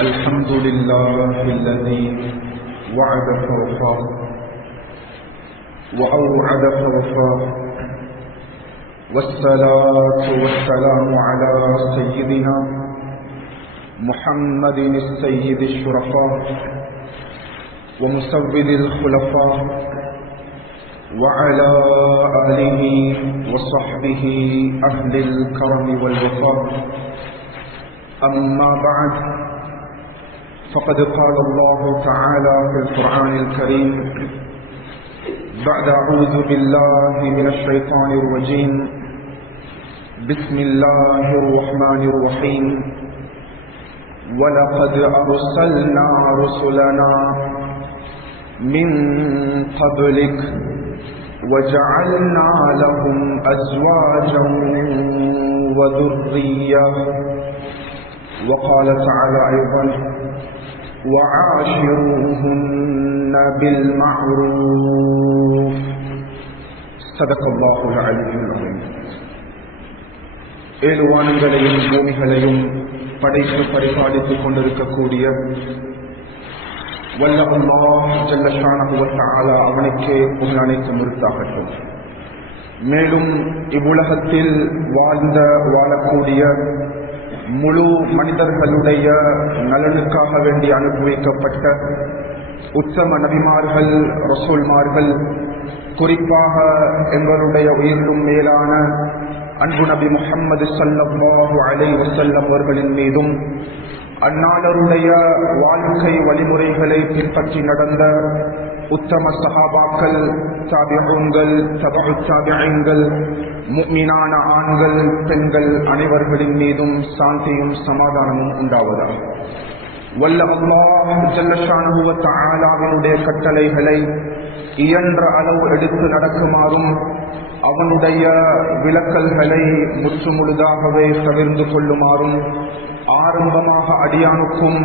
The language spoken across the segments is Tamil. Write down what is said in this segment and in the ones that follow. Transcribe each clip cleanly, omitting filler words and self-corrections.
الحمد لله الذي وعد فوفى وأوعد فوفى، والصلاة والسلام على سيدنا محمد السيد الشرفاء ومسود الخلفاء وعلى آله وصحبه أهل الكرم والوفاء. أما بعد، فقد قال الله تعالى في القرآن الكريم بعد أعوذ بالله من الشيطان الرجيم: بسم الله الرحمن الرحيم. ولقد أرسلنا رسلنا من قبلك وجعلنا لهم أزواجا وذرية. وقال تعالى أيضا: وعاشروهن بالمعروف. صدق الله العلي العظيم. ஏழு வானங்களையும் பூமிகளையும் படைத்து பரிபாலித்துக் கொண்டிருக்கக்கூடிய வல்ல அல்லாஹ் ஜல்ல ஷானஹு வ தஆலா அவனுக்கே புகழ் அனைத்தும் உரித்தாகட்டும். மேலும் இவ்வுலகத்தில் வாழக்கூடிய முழு மனிதர்களுடைய நலனுக்காக வேண்டி அனுபவிக்கப்பட்ட உத்தம நபிமார்கள், ரசூல்மார்கள், குறிப்பாக எங்களுடைய உயிரிலும் மேலான அன்பு நபி முஹம்மது ஸல்லல்லாஹு அலைஹி வஸல்லம் அவர்களின் மீதும் அந்நாளருடைய வாழ்க்கை வழிமுறைகளை பின்பற்றி நடந்த உத்தம சஹாபாக்கள், தாபிஊன்கள், தபஉ தாபிஈன்கள், முஃமினான ஆண்கள் பெண்கள் அனைவர்களின் மீதும் சாந்தியும் சமாதானமும் உண்டாவதாக. வல்ல அல்லாஹ் ஜல்ல ஷானஹு வ தஆலாவினுடைய கட்டளைகளை இயன்ற அளவு எடுத்து நடக்குமாறும் அவனுடைய விலக்கல்களை முற்றுமுழுதாகவே தவிர்த்து கொள்ளுமாறும் ஆரம்பமாக அடியானுக்கும்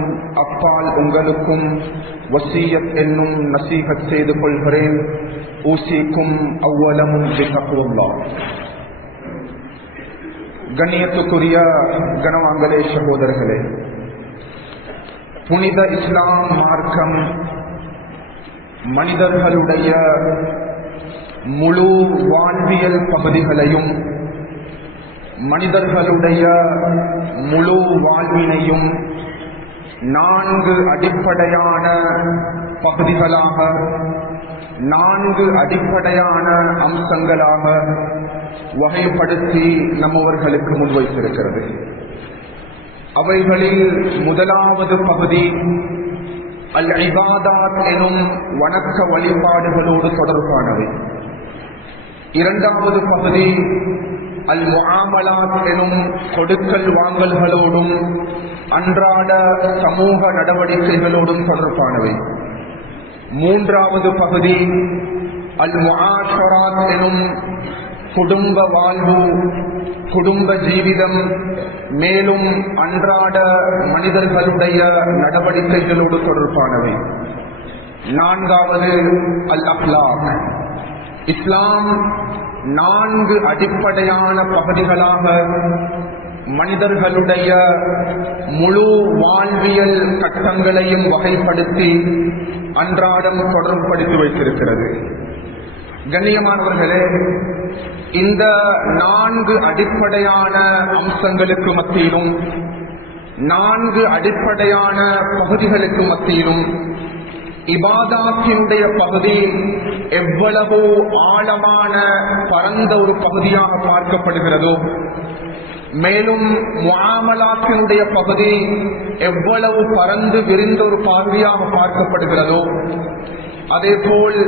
அப்பால் உங்களுக்கும் வசியத் என்னும் நசீஹத் செய்து கொள்கிறேன். ஊசிக்கும் அவ்வலமும் பித்தக்வல்லாஹ். கண்ணியத்துக்குரிய கனவான்களே, சகோதரர்களே, புனித இஸ்லாம் மார்க்கம் மனிதர்களுடைய முழு வாழ்வியல் பகுதிகளையும் மனிதர்களுடைய முழு வாழ்வினையும் 4 அடிப்படையான பகுதிகளாக, 4 அடிப்படையான அம்சங்களாக வகைப்படுத்தி நம்மவர்களுக்கு முன்வைத்திருக்கிறது. அவைகளில் முதலாவது பகுதி அல் இபாதாத் எனும் வணக்க வழிபாடுகளோடு தொடர்பானவை. இரண்டாவது பகுதி அல் முஆமலாத் எனும் கொடுக்கல் வாங்கல்களோடும் அன்றாட சமூக நடவடிக்கைகளோடும் தொடர்பானவை. மூன்றாவது பகுதி அல் முஆஷராத் எனும் குடும்ப வாழ்வு, குடும்ப ஜீவிதம், மேலும் அன்றாட மனிதர்களுடைய நடவடிக்கைகளோடு தொடர்பானவை. நான்காவது அல் அக்லாக். இஸ்லாம் 4 அடிப்படையான பகுதிகளாக மனிதர்களுடைய முழு வாழ்வியல் கட்டங்களையும் வகைப்படுத்தி அன்றாடம் தொடர்புபடுத்தி வைத்திருக்கிறது. கண்ணியமானவர்களே, இந்த 4 அடிப்படையான அம்சங்களுக்கு மத்தியிலும் 4 அடிப்படையான பகுதிகளுக்கு மத்தியிலும் இபாதாத்தினுடைய பகுதி எவ்வளவு ஆழமான பரந்த ஒரு பகுதியாக பார்க்கப்படுகிறதோ, மேலும் முஆமலாத்தினுடைய பகுதி எவ்வளவு பரந்து விரிந்த ஒரு பகுதியாக பார்க்கப்படுகிறதோ, அதேபோல்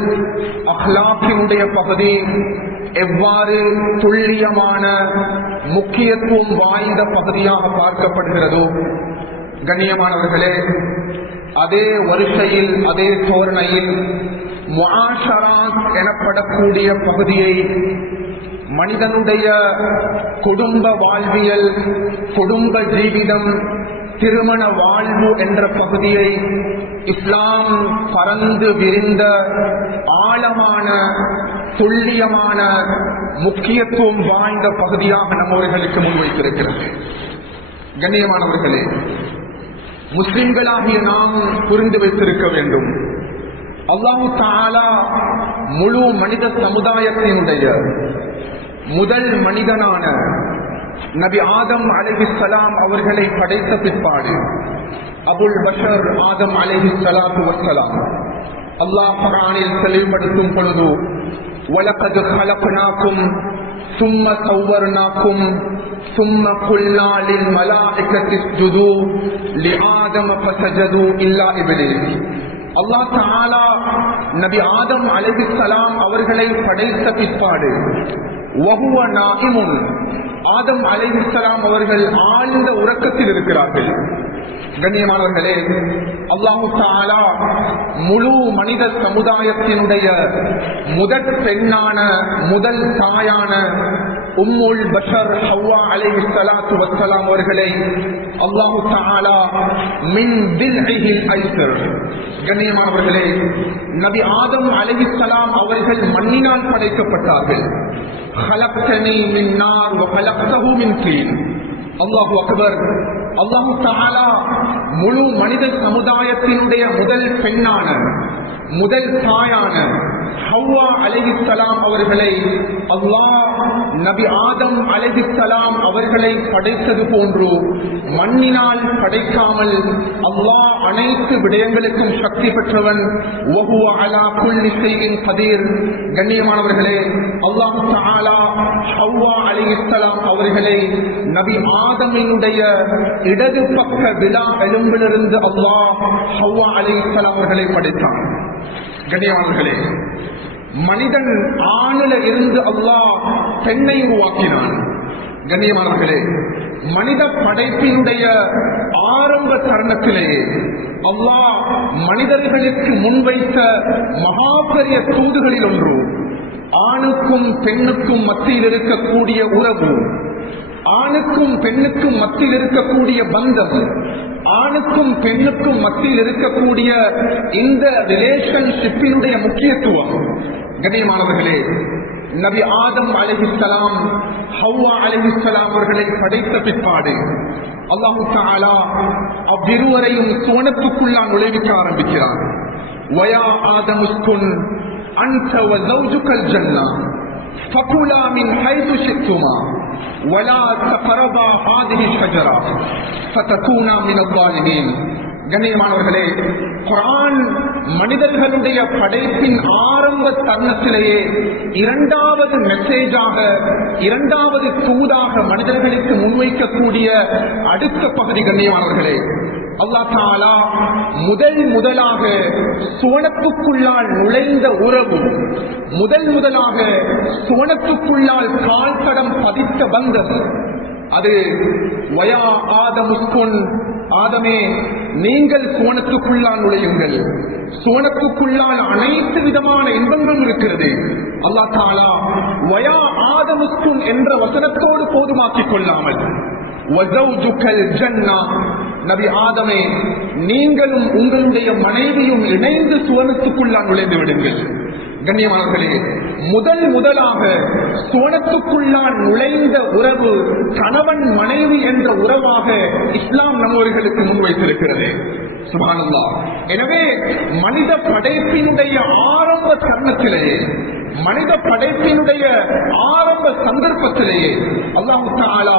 அஹ்லாக்கினுடைய பகுதி எவ்வாறு துல்லியமான முக்கியத்துவம் வாய்ந்த பகுதியாக பார்க்கப்படுகிறதோ, கண்ணியமானவர்களே, அதே வரிசையில் அதே தோரணையில் முஆஷராத் எனப்படக்கூடிய பகுதியை மனிதனுடைய குடும்ப வாழ்வியல், குடும்ப ஜீவிதம், திருமண வாழ்வு என்ற பகுதியை இஸ்லாம் பரந்து விரிந்த ஆழமான துல்லியமான முக்கியத்துவம் வாய்ந்த பகுதியாக நம்மவர்களுக்கு முன்வைத்திருக்கிறது. கண்ணியமானவர்களே, முஸ்லிம்களாகிய நாம் புரிந்து வைத்திருக்க வேண்டும், அல்லாஹு தஆலா முழு மனித சமுதாயத்தினுடைய முதல் மனிதனான நபி ஆதம் அலைஹிஸ்ஸலாம் அவர்களை படைத்த பிற்பாடு அபுல் பஷர் ஆதம் அலைஹிஸ்ஸலாத்து வஸ்ஸலாம் அல்லாஹ் குர்ஆனில் தெளிவுபடுத்தும் பொழுது வலகத் خلقناكم ثم صورناكم ثم قلنا للملائكة اسجدوا لآدم فسجدوا إلا إبليس. அல்லாஹ் தஆலா நபி ஆதம் அலைஹிஸ்ஸலாம் அவர்களை படைத்த பிற்பாடு வஹுவ நாயிமுன், ஆதம் அலைஹிஸ்ஸலாம் அவர்கள் ஆழ்ந்த உறக்கத்தில் இருக்கிறார்கள். கண்ணியமானவர்களே, அல்லாஹு தஆலா முழு மனித சமுதாயத்தினுடைய முதற் பெண்ணான முதல் தாயான உம்முல் பஷர் ஹவ்வா அலைஹிஸ்ஸலாத்து வஸ்ஸலாம் அவர்களை அல்லாஹு தஆலா மின் தில்இஹில் ஐஸர், கண்ணியமானவர்களே, நபி ஆதம் அலைஹிஸ்ஸலாம் அவர்கள் மண்ணினால் படைக்கப்பட்டார்கள். خلقتني من نار وخلقته من طين. அல்லாஹு அக்பர். அல்லாஹு தஆலா முழு மனித சமுதாயத்தினுடைய முதல் பெண்ணான முதல் தாயான ஹவ்வா அலைஹிஸ்ஸலாம் அவர்களை அல்லாஹ் நபி ஆதம் அலைஹிஸ்ஸலாம் அவர்களை படைத்தது போன்று மண்ணினால் படைக்காமல் அல்லாஹ் அனைத்து விடயங்களுக்கும் சக்தி பெற்றவன். வஹுவ அலா குல்லி ஷைஇன் கதீர். கண்ணியமானவர்களே, அல்லாஹ் தஆலா ஹவ்வா அலைஹிஸ்ஸலாம் அவர்களை நபி ஆதமினுடைய இடது பக்க விலா எலும்பிலிருந்து அல்லாஹ் ஹவ்வா அலைஹிஸ்ஸலாம் அவர்களை படைத்தான். கண்ணியமானவர்களே, மனிதன் ஆணில இருந்து அல்லாஹ் பெண்ணை உருவாக்கினான். கண்ணியமானவர்களே, மனித படைப்பினுடைய ஆரம்ப தருணத்திலேயே அல்லாஹ் மனிதர்களுக்கு முன்வைத்த மகாபெரிய தூதுகளில் ஒன்று ஆணுக்கும் பெண்ணுக்கும் மத்தியில் இருக்கக்கூடிய உறவு, ஆணுக்கும் பெண்ணுக்கும் மத்தியில் இருக்கக்கூடிய பந்தம், ஆணுக்கும் பெண்ணுக்கும் மத்தியில் இருக்கக்கூடிய இந்த ரிலேஷன்ஷிப்பினுடைய முக்கியத்துவம். கண்ணியமானவர்களே, நபி ஆதம் அலைஹிஸ்ஸலாம் ஹவ்வா அலைஹிஸ்ஸலாம் அவர்களை படைத்த பிற்பாடு அல்லாஹு தஆலா அவ்விருவரையும் சுவனத்துக்குள்ளான் நுழைவிக்க ஆரம்பிக்கிறார். வயா ஆதம் உஸ்குன் அன்த வ ஸௌஜுகல் ஜன்னah ஃபகுலா மின் ஹைது ஷி'துமா வலா தக்ரபா ஹாதிஹி ஷஜரா ஃபதகூனா மினல் ஸாலிமீன். கண்ணியமானவர்களே, குர்ஆன் மனிதர்களுடைய படைப்பின் ஆரம்ப தருணத்திலேயே இரண்டாவது மெசேஜாக, இரண்டாவது தூதாக மனிதர்களுக்கு முன்வைக்கக்கூடிய அடுத்த பகுதி. கண்ணியமானவர்களே, அல்லாஹ் தஆலா முதலாக சுவனத்துக்குள்ளால் நுழைந்த உறவு, முதலாக சுவனத்துக்குள்ளால் கால்தடம் பதித்த பந்தம், அது வயா ஆதமுஸ்குன், ஆதமே நீங்கள் சுவனத்துக்குள்ளால் நுழையுங்கள். சுவனத்துக்குள்ளால் அனைத்து விதமான இன்பங்களும் இருக்கிறது. அல்லாஹ் தஆலா வயா ஆதமுஸ்குன் என்ற வசனத்தோடு போதுமாக்கிக் கொள்ளாமல் வஸௌஜுகல் ஜன்னah, நபி ஆதமே நீங்களும் உங்களுடைய மனைவியும் இணைந்து சுவனத்துக்குள்ளால் நுழைந்து விடுங்கள். கண்ணியமானவர்களே, முதலாக சுவனத்துக்குள்ளான் நுழைந்த உறவு கணவன் மனைவி என்ற உறவாக இஸ்லாம் நம்மவர்களுக்கு முன்வைத்திருக்கிறது. சுப்ஹானல்லாஹ். எனவே மனித படைப்பினுடைய ஆரம்ப தருணத்திலேயே, மனித படைப்பினுடைய ஆரம்ப சந்தர்ப்பத்திலேயே அல்லாஹ் தஆலா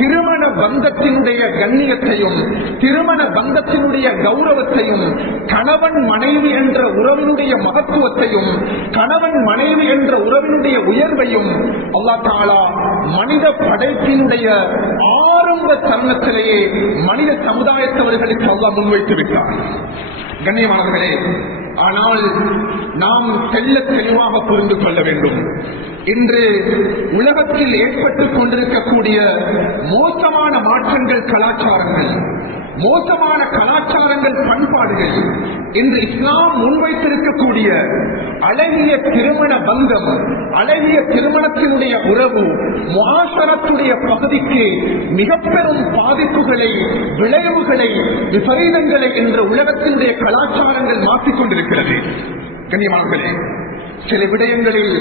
திருமண பந்தத்தினுடைய கண்ணியத்தையும் திருமண பந்தத்தினுடைய கௌரவத்தையும் கணவன் மனைவி என்ற உறவினுடைய மகத்துவத்தையும் கணவன் மனைவி என்ற உறவினுடைய உயர்வையும் அல்லாஹ் தஆலா மனித படைப்பினுடைய ஆரம்ப தருணத்திலேயே மனித சமுதாயத்தவர்களுக்கு அல்லாஹ் முன்வைத்து விட்டார். கண்ணியமானவர்களே, ஆனால் நாம் தெளிவாக புரிந்து கொள்ள வேண்டும், இன்று உலகத்தில் ஏற்பட்டுக் கொண்டிருக்கக்கூடிய மோசமான மாற்றங்கள், கலாச்சாரங்கள், மோசமான கலாச்சாரங்கள், பண்பாடுகள், இன்று இஸ்லாம் முன்வைத்திருக்கக்கூடிய அழகிய திருமண பந்தம், அழகிய திருமணத்தினுடைய உறவு, முஆஷரத்துடைய பகுதிக்கு மிக பெரும் பாதிப்புகளை, விளைவுகளை, விபரீதங்களை என்ற உலகத்தினுடைய கலாச்சாரங்கள் மாற்றிக் கொண்டிருக்கிறது. கண்ணியமானவர்களே, சில விடயங்களில்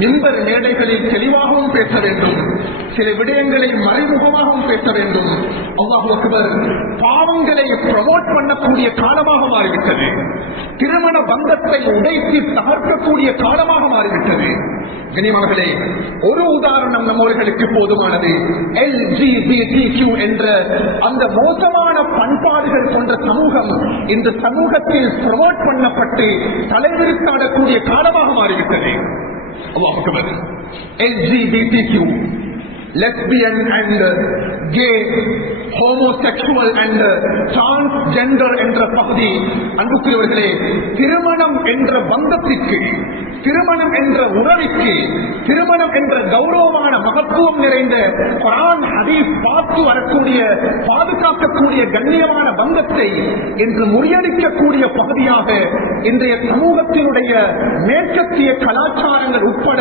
மிம்பர் மேடைகளில் தெளிவாகவும் பேச வேண்டும், சில விடயங்களை மறைமுகமாகவும் பேச வேண்டும். அல்லாஹு அக்பர். பாவங்களை ப்ரமோட் பண்ணக்கூடிய காலமாக மாறிவிட்டது. திருமண பந்தத்தை உடைத்து தகர்க்கக்கூடிய காலமாக மாறிவிட்டது. கனிமர்களே, ஒரு உதாரணம் நம்மவர்களுக்கு போதுமானது. LGBTQ என்ற அந்த மோசமான பண்பாடுகள் போன்ற சமூகம் இந்த சமூகத்தில் ப்ரமோட் பண்ணப்பட்டு தலைவிரித்தாடக்கூடிய காலமாக மாறிவிட்டது. அல்லாஹ் Akbar. LGBTQ, lesbian and gay, homosexual and transgender என்ற பகுதி, அன்புக்குரியவர்களே, திருமணம் என்ற பந்தத்திற்கு, திருமணம் என்ற உறவிற்கு, திருமணம் என்ற கௌரவமான மகத்துவம் நிறைந்த குர்ஆன் ஹதீஸ் பார்த்து வரக்கூடிய பாதுகாக்கக்கூடிய கண்ணியமான பந்தத்தை இன்று முறியடிக்கக்கூடிய பகுதியாக இன்றைய சமூகத்தினுடைய மேற்கத்திய கலாச்சாரங்கள் உட்பட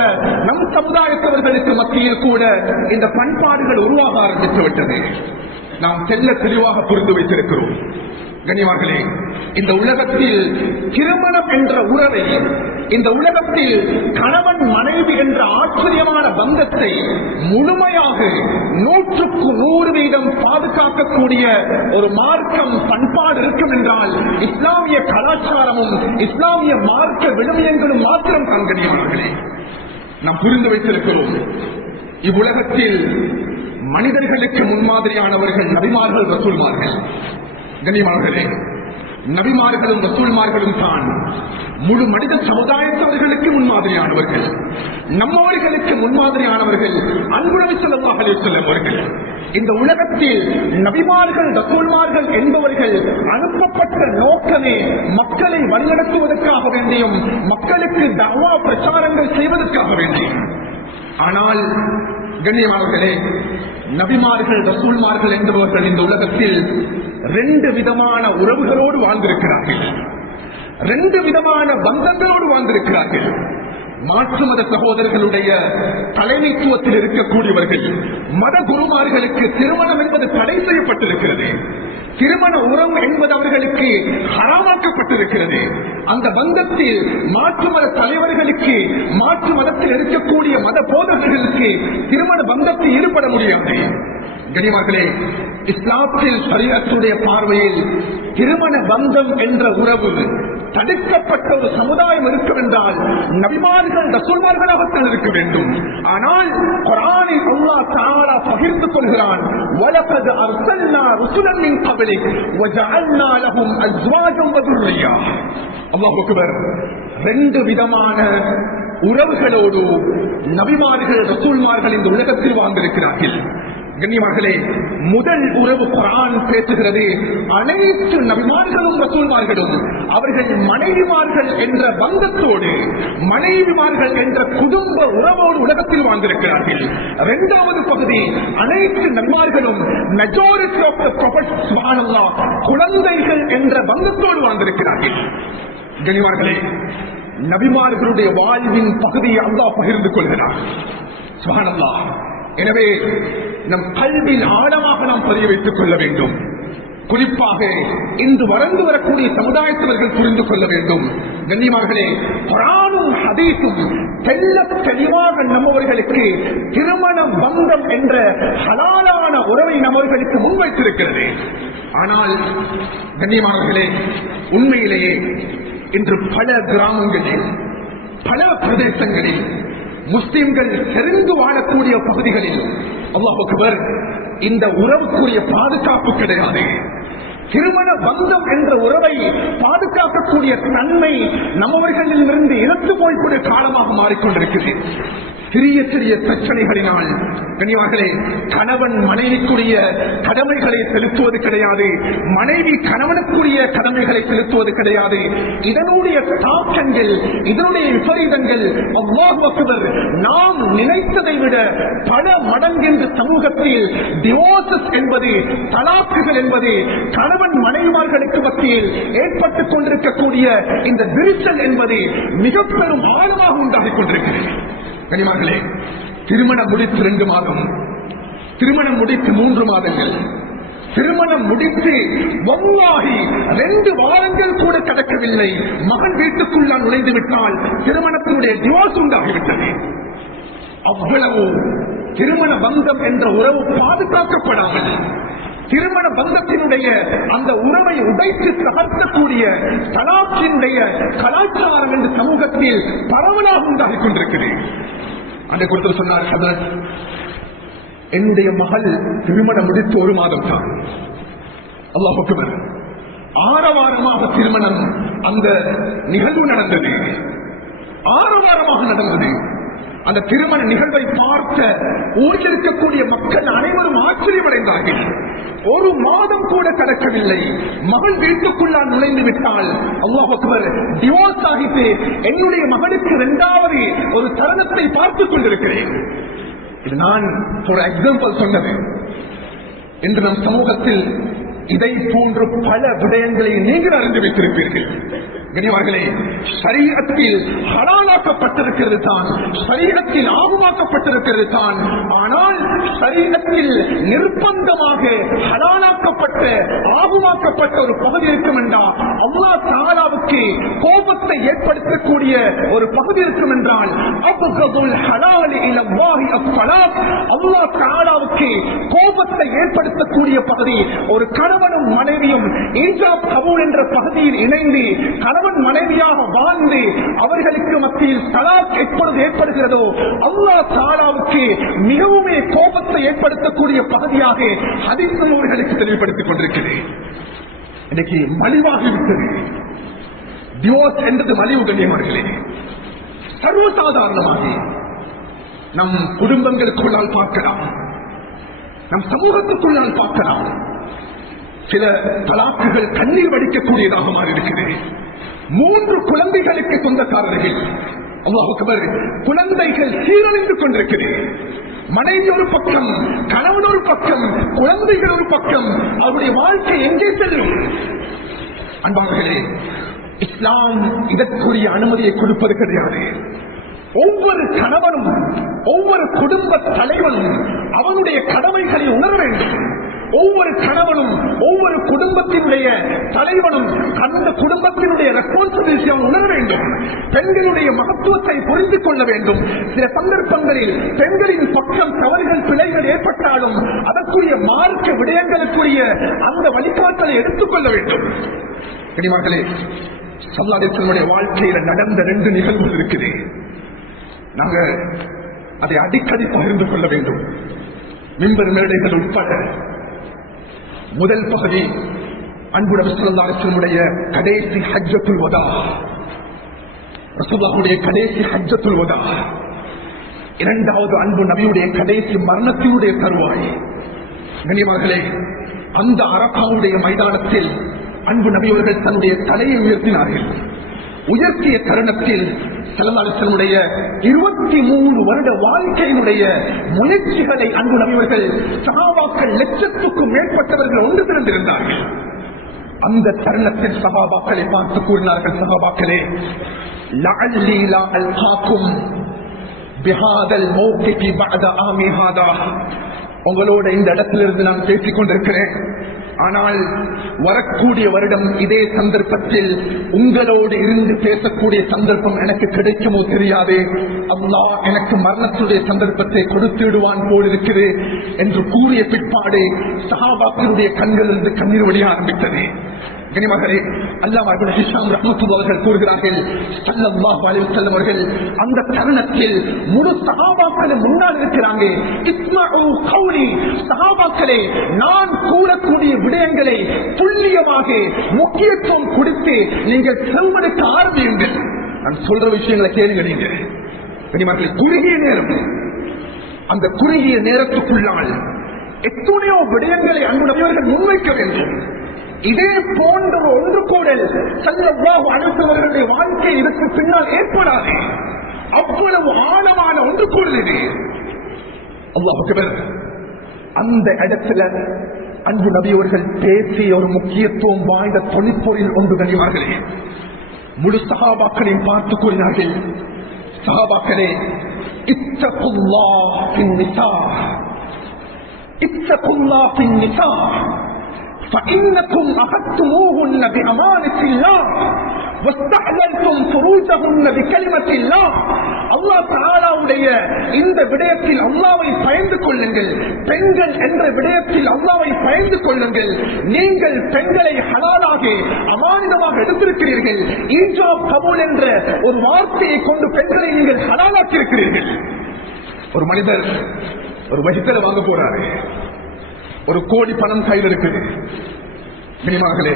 நம் சமுதாயத்தவர்களுக்கு மத்தியில் கூட இந்த பண்பாடுகள் உருவாக ஆரம்பித்து விட்டது. நாம் தெல்ல தெளிவாக புரிந்து வைத்திருக்கிறோம். கண்ணியமார்களே, இந்த உலகத்தில் திருமணம் என்ற உறவை, இந்த உலகத்தில் கணவன் மனைவி என்ற ஆச்சரியமான பந்தத்தை முழுமையாக 100% பாதுகாக்கக்கூடிய ஒரு மார்க்கம், பண்பாடு இருக்கும் என்றால் இஸ்லாமிய கலாச்சாரமும் இஸ்லாமிய மார்க்க விழுமியங்களும் மாத்திரம் தான். கண்ணியமார்களே, நாம் புரிந்து வைத்திருக்கிறோம். இவ்வுலகத்தில் மனிதர்களுக்கு முன்மாதிரியானவர்கள் நபிமார்கள், ரசூல்மார்கள். கண்ணியமானவர்களே, நபிமார்களும் ரசூல்மார்களும் தான் முழு மனித சமுதாயத்தவர்களுக்கு முன்மாதிரியானவர்கள். நம்மவர்களுக்கு முன்மாதிரியானவர்கள் அன்பு நபி ஸல்லல்லாஹு அலைஹி வஸல்லம் அவர்கள். இந்த உலகத்தில் நபிமார்கள், ரசூல்மார்கள் என்பவர்கள் அனுப்பப்பட்ட நோக்கமே மக்களை வழிநடத்துவதற்காக வேண்டியும் மக்களுக்கு தஅவா பிரச்சாரங்கள் செய்வதற்காக வேண்டியும். ஆனால் கண்ணியமானவர்களே, நபிமார்கள், ரசூல்மார்கள் என்பவர்கள் இந்த உலகத்தில் 2 விதமான உறவுகளோடு வாழ்ந்திருக்கிறார்கள், 2 விதமான பந்தங்களோடு வாழ்ந்திருக்கிறார்கள். மாற்று மத சகோதரர்களுடைய தலைமைத்துவத்தில் இருக்கக்கூடியவர்கள், மத குருமார்களுக்கு திருமணம் என்பது தடை செய்யப்பட்டிருக்கிறது. திருமண உறவு என்பது அவர்களுக்கு ஹராமாக்கப்பட்டிருக்கிறது. அந்த பந்தத்தில் மாற்று மத தலைவர்களுக்கு, மாற்று மதத்தில் இருக்கக்கூடிய மத போதகர்களுக்கு திருமண பந்தத்தில் ஈடுபட முடியாது. கனிமர்களே, இஸ்லாத்தில் ஷரியத்துடைய பார்வையில் திருமண பந்தம் என்ற உறவு தடுக்கப்பட்ட ஒரு சமுதாயம் இருக்கும் என்றால் நபிமார்கள், ரசூல்மார்களாகத்தான் இருக்க வேண்டும். ஆனால் குர்ஆனில் அல்லாஹ் தஆலா பகிர்ந்து கொள்கிறான், வலகத் அர்சல்னா ருசுலன் மின் கப்லிக் வஜஅல்னா லஹும் அஸ்வாஜன் வ ذُرِّيَّةً. அல்லாஹ் அக்பர். 2 விதமான உறவுகளோடு நபிமார்கள், ரசூல்மார்கள் இந்த உலகத்தில் வாழ்ந்திருக்கிறார்கள். கண்ணியமார்களே, முதல் உறவு குர்ஆன் பேசுகிறது. அனைத்து நபிமார்களும் ரசூல்மார்களும் அவர்கள் மனைவிமார்கள் என்ற பந்தத்தோடு, மனைவிமார்கள் என்ற குடும்ப உறவோடு உலகத்தில் வாழ்ந்திருக்கிறார்கள். 2வது பகுதி, அனைத்து நபிமார்களும் மெஜாரிட்டி ஆஃப் தி ப்ராஃபட்ஸ் சுப்ஹானல்லாஹ் குழந்தைகள் என்ற பந்தத்தோடு வாழ்ந்திருக்கிறார்கள். கண்ணியமார்களே, நபிமார்களுடைய வாழ்வின் பகுதியை அல்லாஹ் பகிர்ந்து கொள்கிறார். சுப்ஹானல்லாஹ். எனவே நம் கல்வியின் ஆழமாக நாம் பதிய வைத்துக் கொள்ள வேண்டும். குறிப்பாக இன்று வளர்ந்து வரக்கூடிய சமுதாயத்தவர்கள் புரிந்து கொள்ள வேண்டும். கண்ணியமார்களே, குர்ஆனும் ஹதீஸும் தெல்ல தெளிவாக நம்மவர்களுக்கு திருமண பந்தம் என்ற ஹலாலான உறவை நம்மவர்களுக்கு முன்வைத்திருக்கிறது. ஆனால் கண்ணியமானவர்களே, உண்மையிலேயே இன்று பல கிராமங்களில், பல பிரதேசங்களில், முஸ்லிம்கள் செறிந்து வாழக்கூடிய பகுதிகளில் அல்லாஹ் அக்பர், இந்த உறவுக்குரிய பாதுகாப்பு கிடையாது. திருமண பந்தம் என்ற உறவை பாதுகாக்கக்கூடிய தன்மை நம்மவர்களில் இருந்து இறந்து போய்க்கூடிய காலமாக மாறிக்கொண்டிருக்கிறது. சிறிய சிறிய பிரச்சனைகளினால் கண்ணியமார்களே, கணவன் மனைவிக்குரிய கடமைகளை செலுத்துவது கிடையாது, மனைவி கணவனுக்குரிய கடமைகளை செலுத்துவது கிடையாது. இதனுடைய தாக்கங்கள், இதனுடைய விபரீதங்கள் அல்லாஹ் அக்பர் நாம் நினைத்ததை விட பல மடங்கு சமூகத்தில் டிவோர்சஸ் என்பது, தலாக்குகள் என்பது, கணவன் மனைவிமார்களுக்கு மத்தியில் ஏற்பட்டுக் கொண்டிருக்கக்கூடிய இந்த விரிசல் என்பது மிக பெரும் ஆழமாக உண்டாகிக் கொண்டிருக்கிறது. கனிமார்களே, திருமணம் முடித்து 2 மாதம், திருமணம் முடித்து 3 மாதங்கள், திருமணம் முடித்து வல்லாஹி 2 வாரங்கள் கூட கடக்கவில்லை, மகன் வீட்டுக்குள்ளால் நுழைந்து விட்டால் திருமணத்தினுடைய டிவோர்ஸ் உண்டாகிவிட்டது. அவ்வளவு திருமண பந்தம் என்ற உறவு பாதுகாக்கப்படாமல் திருமண பந்தத்தினுடைய அந்த உறவை உடைத்து தகர்க்கக்கூடிய தலாக்கினுடைய கலாச்சாரம் என்ற சமூகத்தில் பரவலாக உண்டாகிக் கொண்டிருக்கிறது. அந்த குறித்து சொன்னார், என்னுடைய மகள் திருமணம் முடித்து 1 மாதம் தான். அல்லாஹ் அக்பர். ஆரவாரமாக திருமணம் அந்த நிகழ்வு நடந்தது, ஆரவாரமாக நடந்தது. அந்த திருமண நிகழ்வை பார்த்த ஊரில் இருக்கக்கூடிய மக்கள் அனைவரும் ஆச்சரியமடைந்தார்கள். 1 மாதம் கூட கடக்கவில்லை, மகள் வீட்டுக்குள்ளால் நுழைந்து விட்டால் அல்லாஹ் அக்பர் டிவோர்ஸ் ஆகிட்டு என்னுடைய மகனுக்கு 2வது ஒரு தருணத்தை பார்த்துக் கொண்டிருக்கிறேன். இது நான் ஒரு எக்ஸாம்பிள் சொன்னது. இன்று நம் சமூகத்தில் இதை போன்ற பல விடயங்களை நீங்கள் அறிந்து வைத்திருப்பீர்கள். கனிவார்களே, ஷரீஅத்தில் ஹலாலாக்கப்பட்டிருக்கிறது தான், ஷரீஅத்தில் ஆகுமாக்கப்பட்டிருக்கிறது தான். ஆனால் ஷரீஅத்தில் நிர்பந்தமாக ஹலாலாக்கப்பட்ட ஆகுமாக்கப்பட்ட ஒரு பகுதி இருக்கும் என்றால், அல்லாஹ் தஆலாவுக்கு கோபத்தை ஏற்படுத்தக்கூடிய ஒரு பகுதி இருக்கும் என்றால், அப்கதுல் ஹலாலி இலல்லாஹி அஸ்ஸலாத், அல்லாஹ் தஆலாவுக்கு கோபத்தை ஏற்படுத்தக்கூடிய பகுதி ஒரு கணவனும் மனைவியும் ஈஜாப் கபூல் என்ற பகுதியில் இணைந்து கணவன் மனைவியாக வாழ்ந்து அவர்களுக்கு மத்தியில் தலாக் எப்பொழுது ஏற்படுகிறதோ அல்லாஹ் தஆலாவுக்கு மிகவும் கோபத்தை ஏற்படுத்தக்கூடிய பகுதியாக ஹதீஸ் நூல்களுக்கு தெளிவுபடுத்திக் கொண்டிருக்கிறது. இன்னைக்கு மலிவாகிவிட்டது டிவோர்ஸ் என்றது மலிவு. கண்ணியமானவர்களே, சர்வசாதாரணமாக நம் குடும்பங்களுக்குள்ளால் பார்க்கலாம், நம் சமூகத்துக்குள்ளால் பார்க்கலாம். சில தலாக்குகள் கண்ணீர் வடிக்கக்கூடியதாக மாறி இருக்கிறது. 3 குழந்தைகளுக்கு சொந்தக்காரர்கள். அல்லாஹ் அக்பர். குழந்தைகள் சீரழிந்து கொண்டிருக்கிறது. மனைவி ஒரு பக்கம், கணவன் ஒரு பக்கம், குழந்தைகள் ஒரு பக்கம். அவருடைய வாழ்க்கை எங்கே செல்லும்? அன்பானவர்களே, இஸ்லாம் இதற்குரிய அனுமதியை கொடுப்பது கிடையாது. ஒவ்வொரு கணவனும் ஒவ்வொரு குடும்ப தலைவனும் அவனுடைய கடமைகளை உணர வேண்டும். ஒவ்வொரு கணவனும் ஒவ்வொரு குடும்பத்தினுடைய தலைவனும் அந்த குடும்பத்தினுடைய ரெஸ்பான்சிபிலிட்டி உணர வேண்டும். பெண்களுடைய மகத்துவத்தை புரிந்து கொள்ள வேண்டும். சில சந்தர்ப்பங்களில் பெண்களின் பக்கம் தவறுகள் பிழைகள் ஏற்பட்டாலும் அதற்குரிய மார்க்க விடயங்களுக்குரிய அந்த வழிகாட்டலை எடுத்துக்கொள்ள வேண்டும். கனிமக்களே, ஸல்லல்லாஹு அலைஹி வஸல்லம் வாழ்க்கையில நடந்த 2 நிகழ்வுகள் இருக்குது. நாங்க அதை அடிக்கடி பகிர்ந்து கொள்ள வேண்டும், மிம்பர் மேடைகள் உட்பட. முதல் பகுதி அன்பு நபி ஸல்லல்லாஹு அலைஹி வஸல்லம் கடைசி ஹஜ்ஜத்துல் வதா, ரசூலுல்லாஹ்வுடைய கடைசி ஹஜ்ஜத்துல் வதா. 2வது அன்பு நபியுடைய கடைசி மரணத்தினுடைய தருவாய். கண்ணியமானவர்களே, அந்த அரபாவுடைய மைதானத்தில் அன்பு நபியவர்கள் தன்னுடைய தலையை உயர்த்தினார்கள். உயர்த்திய தருணத்தில் ஸல்லல்லாஹு அலைஹி வஸல்லம் 23 வருட வாழ்க்கையினுடைய முயற்சிகளை அன்பு நபியவர்கள் சஹாபாக்கள் லட்சத்துக்கும் மேற்பட்டவர்கள் ஒன்று திரண்டிருந்தார்கள். அந்த தருணத்தில் சஹாபாக்களை பார்த்து கூறினார்கள், சஹாபாக்களே, லஅல்லி லா அல்காக்கும் பிஹாதல் மௌகிபி பஅத ஆமி ஹாதா. உங்களோட இந்த இடத்திலிருந்து நான் பேசிக் கொண்டிருக்கிறேன், ஆனால் வரக்கூடிய வருடம் இதே சந்தர்ப்பத்தில் உங்களோடு இருந்து பேசக்கூடிய சந்தர்ப்பம் எனக்கு கிடைக்குமோ தெரியாது. அல்லாஹ் எனக்கு மரணத்துடைய சந்தர்ப்பத்தை கொடுத்து விடுவான் போல் இருக்குது என்று கூறிய பிற்பாடு சஹாபாக்களுடைய கண்களிலிருந்து கண்ணீர் வடிய ஆரம்பித்தது. கனிமகளே, அல்லாஹ் இப்னு ஹிஷாம் ரஹ்மத்துல்லாஹி அலைஹி கூறுகிறார்கள், ஸல்லல்லாஹு அலைஹி வஸல்லம் அவர்கள் அந்த தருணத்தில் முழு சஹாபாக்களும் முன்னால் இருக்கிறாங்க. இஸ்மஉ கௌலி, சஹாபாக்களே, நான் கூறக்கூடிய விடயங்களை துல்லியமாக முக்கியத்துவம் கொடுத்து நீங்கள் செல்வதற்கு ஆரம்பியுங்கள். நான் சொல்ற விஷயங்களை கேளுங்க. நீங்க கனிமகளே, குறுகிய நேரம், அந்த குறுகிய நேரத்துக்குள்ளால் எத்தனையோ விடயங்களை அன்பு நபியவர்கள் முன்வைக்க வேண்டும். இதே போன்ற ஒன்று கூடல் ஸல்லல்லாஹு அலைஹி வஸல்லம் வாழ்க்கை இதற்கு பின்னால் ஏற்படாது. அவ்வளவு ஆழமான ஒன்று கூடல் இது. அல்லாஹ் அக்பர். அந்த இடத்துல அன்பு நபியவர்கள் பேசிய ஒரு முக்கியத்துவம் வாய்ந்த தொழிற்பொருள் ஒன்று கனிவார்களே. முழு சஹாபாக்களையும் பார்த்து கூறினார்கள், சஹாபாக்களே, இத்தகுல்லாஹ் ஃபின் நிஸா, இத்தகுல்லாஹ் ஃபின் நிஸா. فإنكم أخذتموهن بأمانة الله واستحللتم فروجهن بكلمة الله. அல்லாஹ் தஆலாவுடைய இந்த விடயத்தில் அல்லாஹ்வை பயந்து கொள்ளுங்கள். பெண்கள் என்ற விடயத்தில் அல்லாஹ்வை பயந்து கொள்ளுங்கள். நீங்கள் பெண்களை ஹலாலாக அமானிதமாக எடுத்திருக்கிறீர்கள். ஈஜாப் கபூல் என்ற ஒரு வார்த்தையை கொண்டு பெண்களை நீங்கள் ஹலாலாக்கி இருக்கிறீர்கள். ஒரு மனிதர் ஒரு வெஹிக்கிள் வாங்க போறாரு. 1 கோடி பணம் கையில் இருக்குது. மினிமாகலே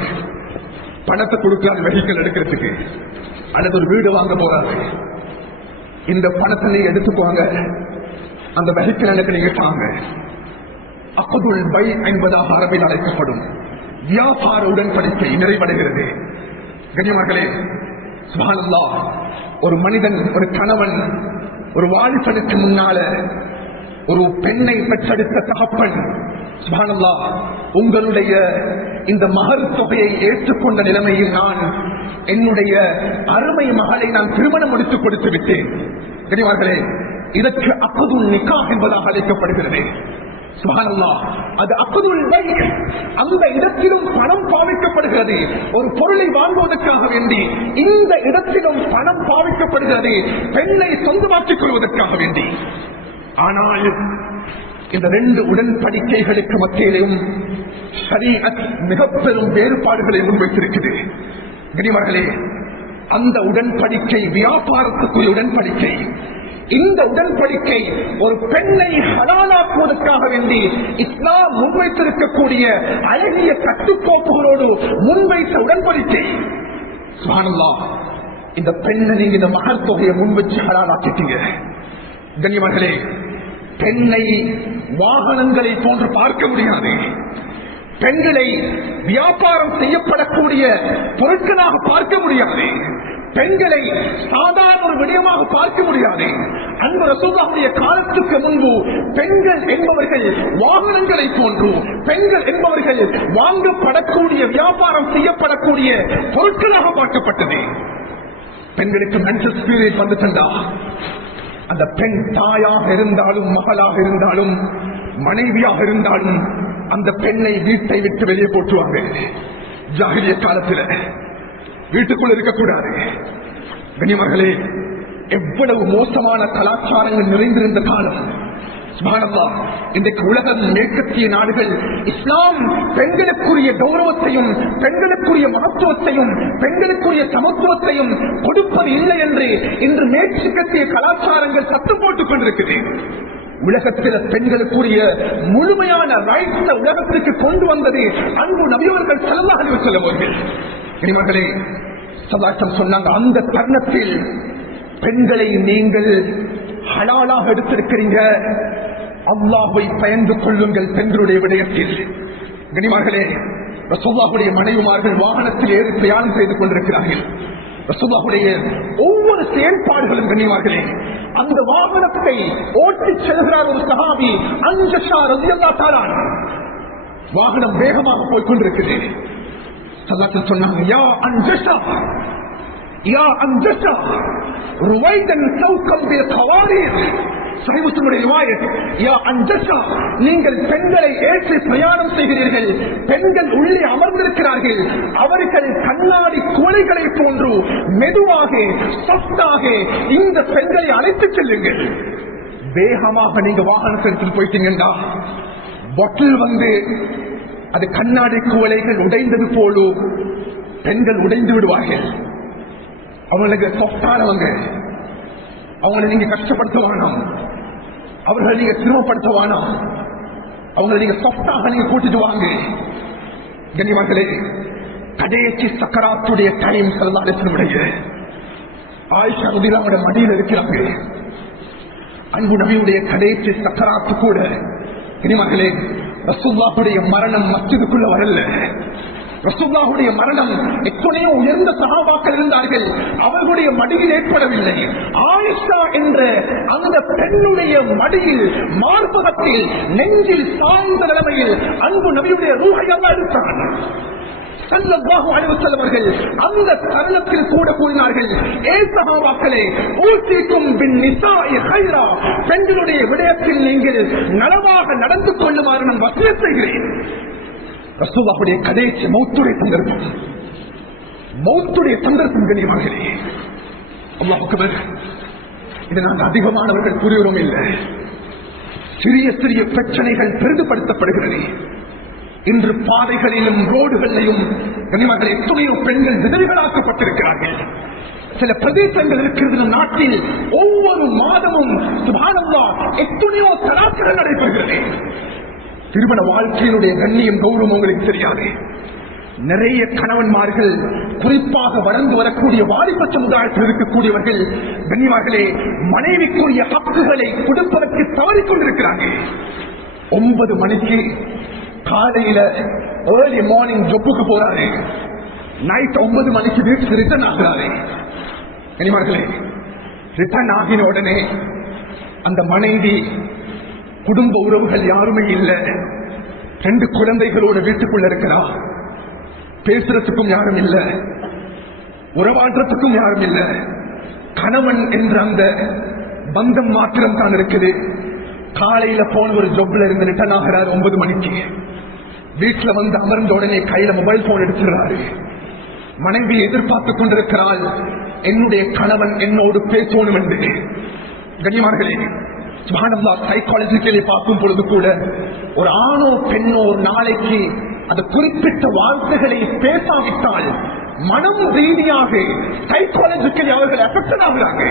பணத்தை கொடுக்கிறார் வெஹிக்கிள் எடுக்கிறதுக்கு. அல்லது ஒரு வீடு வாங்க போறாரு. இந்த பணத்தை நீங்க எடுத்துக்குவாங்க, அந்த வெஹிக்கிள் எனக்கு நீங்க தாங்க. அக்துல் பை என்பதாக அரபில் அழைக்கப்படும் வியாபார உடன்படிக்கை நிறைவடைகிறது. கண்ணியமார்களே, சுப்ஹானல்லாஹ், ஒரு மனிதன், ஒரு கணவன் ஒரு வாலிபனுக்கு முன்னால ஒரு பெண்ணை பெற்றெடுத்த தகப்பன், சுப்ஹானல்லாஹ், உங்களுடைய இந்த மகர் தொகையை ஏற்றுக்கொண்ட நிலைமையில் நான் என்னுடைய அருமை மகளை நான் திருமணம் முடித்து கொடுத்து விட்டேன். கண்ணியமார்களே, இதற்கு அக்துல் நிக்காஹ் என்பதாக அழைக்கப்படுகிறது. சுப்ஹானல்லாஹ், அது அக்துல் பை. அந்த இடத்திலும் பணம் பாவிக்கப்படுகிறது. ஒரு பொருளை வாங்குவதற்காக வேண்டி இந்த இடத்திலும் பணம் பாவிக்கப்படுகிறது, பெண்ணை சொந்தமாக்கிக் கொள்வதற்காக வேண்டி. ஆனால் இந்த 2 உடன்படிக்கைகளுக்கு மத்தியிலும் ஷரீஅத் மிக பெரும் வேறுபாடுகளை முன்வைத்திருக்கிறது. கண்ணியமார்களே, அந்த உடன்படிக்கை வியாபாரத்துக்குரிய உடன்படிக்கை. இந்த உடன்படிக்கை ஒரு பெண்ணை ஹலாலாக்குவதற்காக வேண்டி இஸ்லாம் முன்வைத்திருக்கக்கூடிய அழகிய கட்டுக்கோப்புகளோடு முன்வைத்த உடன்படிக்கை. சுப்ஹானல்லாஹ், இந்த பெண்ணை நீங்க இந்த மகர் தொகையை முன்வச்சு ஹலாலாக்கிட்டீங்க. கண்ணியமார்களே, பெண்ணை வாகனங்களை போன்று பார்க்க முடியாது. பெண்களை வியாபாரம் செய்யப்படக்கூடிய பொருட்களாக பார்க்க முடியாது. பெண்களை சாதாரண ஒரு விடயமாக பார்க்க முடியாது. அன்பு ரசூலுல்லாஹ்வுடைய காலத்துக்கு முன்பு பெண்கள் என்பவர்கள் வாகனங்களை போன்று, பெண்கள் என்பவர்கள் வாங்கப்படக்கூடிய வியாபாரம் செய்யப்படக்கூடிய பொருட்களாக பார்க்கப்பட்டது. பெண்களுக்கு மென்சஸ் பீரியட் வந்துட்டா அந்த பெண் தாயாக இருந்தாலும், மகளாக இருந்தாலும், மனைவியாக இருந்தாலும் அந்த பெண்ணை வீட்டை விட்டு வெளியே போட்டுவாங்க. ஜாஹிலிய காலத்தில் வீட்டுக்குள்ள இருக்கக்கூடாது. கண்ணியமார்களே, எவ்வளவு மோசமான கலாச்சாரங்கள் நிறைந்திருந்த காலம். சுப்ஹானல்லாஹ், இன்றைக்கு உலகம் மேற்கத்திய நாடுகள் இஸ்லாம் பெண்களுக்குரிய கௌரவத்தையும், பெண்களுக்குரிய மகத்துவத்தையும், பெண்களுக்குரிய சமத்துவத்தையும் கொடுப்பது இல்லை என்று இன்று மேற்கத்திய கலாச்சாரங்கள் சத்தம் போட்டுக் கொண்டிருக்கிறது. உலகத்தில் பெண்களுக்குரிய முழுமையான ரைட்ஸ் உலகத்திற்கு கொண்டு வந்தது அன்பு நபியவர்கள் ஸல்லல்லாஹு அலைஹி வஸல்லம் அவர்கள். இனிமர்களே, சல்லாஹ் சொன்னாங்க, அந்த தருணத்தில் பெண்களை நீங்கள் ஹலாலாக எடுத்திருக்கிறீங்க, அல்லாஹ்வை பயந்து கொள்ளுங்கள் பெண்களுடைய விடயத்தில். கனிமார்களே, ரசூலுல்லாஹுடைய மனைவிமார்கள் வாகனத்தில் ஏறி பிரயாணம் செய்து கொண்டிருக்கிறார்கள். ரசூலுல்லாஹுடைய ஒவ்வொரு செயல்பாடுகளும் கண்ணியமார்களே, அந்த வாகனத்தை ஓட்டிச் செல்கிறார் ஒரு சஹாபி அன்ஜஷா ரலியல்லாஹு தஆலா. வாகனம் வேகமாக போய் கொண்டிருக்கிறது. ஸல்லல்லாஹு சொன்னாங்க, யா அன்ஜஷா, யா அன்ஜஷா, ருவைதன் சௌகம் பில் கவாரீர். சஹீஹ் முஸ்லிமுடைய ரிவாயத், யா அன்ஜஷா, நீங்கள் பெண்களை ஏற்றி பிரயாணம் செய்கிறீர்கள், பெண்கள் உள்ளே அமர்ந்திருக்கிறார்கள், அவர்கள் கண்ணாடி குவளைகளை போன்று மெதுவாக சொத்தாக இந்த பெண்களை அழைத்துச் செல்லுங்கள். வேகமாக நீங்க வாகனத்திற்கு போயிட்டீங்கன்னா பாட்டில் வந்து அது கண்ணாடி குவளைகள் உடைந்தது போலும் பெண்கள் உடைந்து விடுவார்கள். அவங்களுக்கு சொத்தானவங்க, அவங்களை நீங்க கஷ்டப்படுத்துவானாம், அவர்களை நீங்க சிரமப்படுத்துவானாம், அவங்களை நீங்க சொத்தாக நீங்க கூட்டிட்டு வாங்க. கண்ணியமார்களே, கடைசி சக்கராத்துடைய டைம் ஸல்லல்லாஹு ஆயிஷா ரலியல்லாஹு அன்ஹா மடியில் இருக்கிறாங்க. அன்பு நபியுடைய கடைசி சக்கராத்து கூட. கண்ணியமார்களே, ரசூலுல்லாஹுடைய மரணம் மஸ்ஜிதுக்குள்ள வரல. ரசூலுல்லாஹுடைய மரணம் எத்தனையோ உயர்ந்த சஹாபாக்கள் இருந்தார்கள், அவர்களுடைய மடியில் ஏற்படவில்லை. ஆயிஷா என்ற அந்த பெண்ணுடைய மடியில், மார்பகத்தில், நெஞ்சில் சாய்ந்த நிலைமையில் அன்பு நபியுடைய ரூஹை அல்லாஹ் எடுத்தான். ஸல்லல்லாஹு அலைஹி வஸல்லம் அவர்கள் அந்த தருணத்தில் கூட கூறினார்கள், ஏ சஹாபாக்களே, ஊசிக்கும் பின் நிசாஇ கைரா, பெண்களுடைய விடயத்தில் நீங்கள் நலமாக நடந்து கொள்ளுமாறு நான் வசியத் செய்கிறேன். ரசூலுல்லாஹுடைய கடைசி மௌத்துடைய சந்தர்ப்பம். மௌத்துடைய சந்தர்ப்பம் கண்ணியமானவர்களே. அல்லாஹ் அக்பர். இதை நாங்கள் அதிகமானவர்கள் புரிகிறோம் இல்லை. சிறிய சிறிய பிரச்சனைகள் பெரிதுபடுத்தப்படுகிறது. இன்று பாதைகளிலும் ரோடுகளிலும் கண்ணியமானவர்களே எத்தனையோ பெண்கள் விதவைகளாக்கப்பட்டிருக்கிறார்கள். சில பிரதேசங்கள் இருக்கிறது நாட்டில் ஒவ்வொரு மாதமும் சுப்ஹானல்லாஹ் எத்தனையோ தலாக்குகள் நடைபெறுகிறது. திருமண வாழ்க்கையினுடைய கண்ணியம் கௌரவம் உங்களுக்கு தெரியாது. நிறைய கணவன்மார்கள், குறிப்பாக வளர்ந்து வரக்கூடிய வாலிப சமுதாயத்தில் இருக்கக்கூடியவர்கள் கண்ணியமார்களே மனைவிக்குரிய ஹக்குகளை கொடுப்பதற்கு தவறிக் கொண்டிருக்கிறார்கள். 9 மணிக்கு காலையில ஏர்லி மார்னிங் ஜொப்புக்கு போறாரு, நைட் 9 மணிக்கு வீட்டுக்கு ரிட்டர்ன் ஆகிறாரு. கண்ணியமார்களே ரிட்டர்ன் ஆகின உடனே அந்த மனைவி குடும்ப உறவுகள் யாருமே இல்லை, 2 குழந்தைகளோட வீட்டுக்குள்ள இருக்கிறா. பேசுறதுக்கும் யாரும் இல்ல, உறவாடுறதுக்கும் யாரும் இல்ல. கணவன் என்ற அந்த பந்தம் மாத்திரம் தான் இருக்குது. காலையில போன ஒரு ஜொப்ல இருந்து ரிட்டர்ன் ஆகிறார் 9 மணிக்கு. வீட்டுல வந்து அமர்ந்த உடனே கையில மொபைல் போன் எடுத்துறாரு. மனைவி எதிர்பார்த்து கொண்டிருக்கிறாள், என்னுடைய கணவன் என்னோடு பேசணும் என்று. கண்ணியமானவர்களே சைக்காலஜிக்கலி பார்க்கும் பொழுது கூட ஒரு ஆணோ பெண்ணோ ஒரு நாளைக்கு அந்த குறிப்பிட்ட வார்த்தைகளை பேசாவிட்டால் மனம் ரீதியாக சைக்காலஜிக்கலி அவர்கள் அஃபெக்ட் ஆகிறாங்க.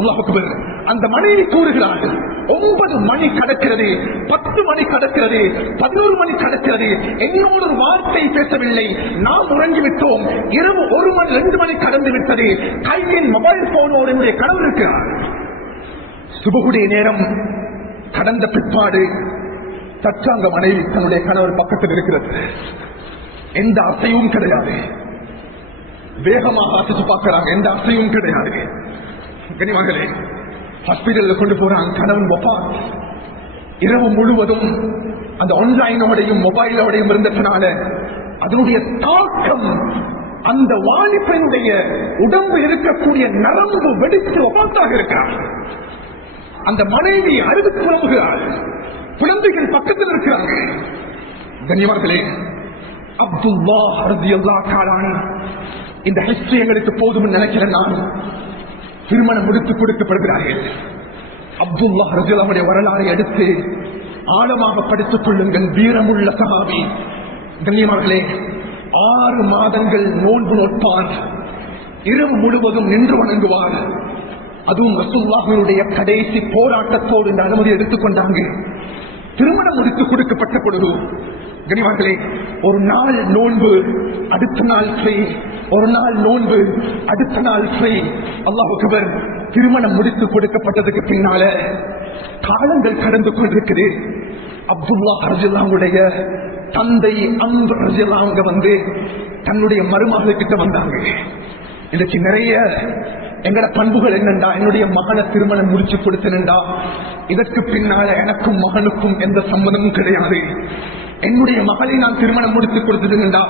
அல்லாஹ் அக்பர். அந்த மனைவி கூறுகிறார்கள், 9 மணி கடக்கிறது, 10 மணி கடக்கிறது, 11 மணி கடக்கிறது, என்னோட ஒரு வார்த்தை பேசவில்லை, நாம் உறங்கிவிட்டோம். இரவு 1 மணி 2 மணி கடந்து விட்டது, கையில் மொபைல் போனோடு என்னுடைய கனவு இருக்கிறார். சுபகுடைய நேரம் கடந்த பிற்பாடு தற்றாங்க மனைவி தன்னுடைய கணவர் பக்கத்தில் இருக்கிறது. எந்த அசையும் கிடையாது. வேகமாக அசைச்சு பார்க்கிறாங்க, எந்த அசையும் கிடையாது. கனிமகளே ஹாஸ்பிட்டல்ல கொண்டு போறாங்க. கணவன் வஃபாத். இரவு முழுவதும் அந்த ஆன்லைனோடையும் மொபைலோடையும் இருந்ததுனால அதனுடைய தாக்கம் அந்த வாலிபனுடைய உடம்பு இருக்கக்கூடிய நரம்பு வெடித்து வஃபாத்தாக இருக்கிறார். அந்த மனைவி அழுது புலம்புகிறாள். குழந்தைகள் பக்கத்தில் இருக்கிறாங்க. கண்ணியமானவர்களே அப்துல்லாஹ் ரலியல்லாஹு தஆலா இந்த ஹிஸ்டரி எங்களுக்கு போதும் நினைக்கிறேன். நான் திருமணம் முடித்துக் கொடுக்கப்படுகிறார்கள். அப்துல்லாஹ் ரலியல்லாஹுடைய வரலாறை எடுத்து ஆழமாக படித்துக் கொள்ளுங்கள். வீரமுள்ள சஹாபி. கண்ணியமானவர்களே 6 மாதங்கள் நோன்பு நோட்பார். இரவு முழுவதும் நின்று வணங்குவார். அதுவும் ரசூலுல்லாஹினுடைய கடைசி போராட்டத்தோடு இந்த அனுமதி எடுத்துக்கொண்டாங்க. திருமணம் முடித்து கொடுக்கப்பட்ட பொழுது கனிவார்களே ஒரு நாள் நோன்பு, அடுத்த நாள் ஃப்ரீ, ஒரு நாள் நோன்பு, அடுத்த நாள் ஃப்ரீ. அல்லாஹ் அக்பர். திருமணம் முடித்து கொடுக்கப்பட்டதுக்கு பின்னால காலங்கள் கடந்து கொண்டிருக்குது. அப்துல்லாஹ் ரலியல்லாஹுடைய தந்தை அம்ர் ரலியல்லாஹு அங்க வந்து தன்னுடைய மருமகள் கிட்ட வந்தாங்க. இன்னைக்கு நிறைய எங்கட பண்புகள் என்னண்டா, என்னுடைய மகனை திருமணம் முடிச்சு கொடுத்தேன்டா, இதற்கு பின்னால எனக்கும் மகனுக்கும் எந்த சம்மதமும் கிடையாது. என்னுடைய மகளை நான் திருமணம் முடித்து கொடுத்ததுண்டா,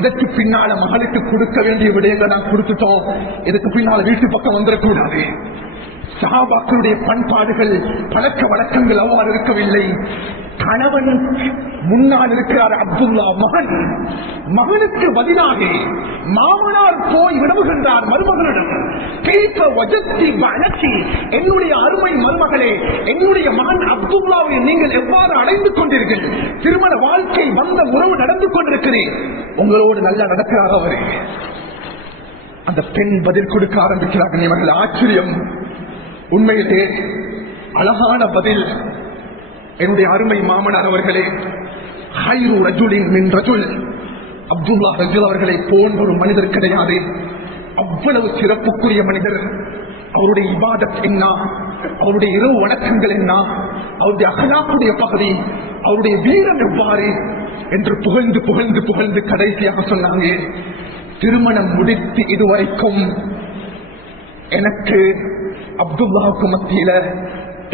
இதற்கு பின்னால மகளுக்கு கொடுக்க வேண்டிய விடயங்களை நான் கொடுத்துட்டோம், இதுக்கு பின்னால வீட்டு பக்கம் வந்துடக்கூடாது. சஹாபாக்களுடைய பண்பாடுகள் பழக்க வழக்கங்கள் அவ்வாறு இருக்கவில்லை. கணவன் முன்னால் இருக்கிறார் அப்துல்லா, மகனுக்கு பதிலாக மாமனார் போய் விடுகின்றார் மருமகளிடம். என்னுடைய அருமை மருமகளே, என்னுடைய மகன் அப்துல்லாவை நீங்கள் எவ்வாறு அடைந்து கொண்டீர்கள்? திருமண வாழ்க்கை வந்த உறவு நடந்து கொண்டிருக்கிறேன், உங்களோடு நல்லா நடக்கிறார் அவரே. அந்த பெண் பதில் கொடுக்க ஆரம்பிக்கிறார்கள். இவர்கள் ஆச்சரியம். உண்மையிலே அழகான பதில். என்னுடைய அருமை மாமனார் அவர்களே, ஹைரு ரஜுலின் மின் ரஜுல், அப்துல்லா ரஜுல் அவர்களை போன்ற ஒரு மனிதர் கிடையாது. அவ்வளவு சிறப்புக்குரிய மனிதர். அவருடைய இபாதத் என்ன, அவருடைய இரவு வணக்கங்கள் என்ன, அவருடைய அகலாக்குடைய பகுதி, அவருடைய வீரம் எவ்வாறு என்று புகழ்ந்து புகழ்ந்து புகழ்ந்து கடைசியாக சொன்னாங்க, திருமணம் முடித்து இதுவரைக்கும் எனக்கு அப்துல்லாவுக்கு மத்தியில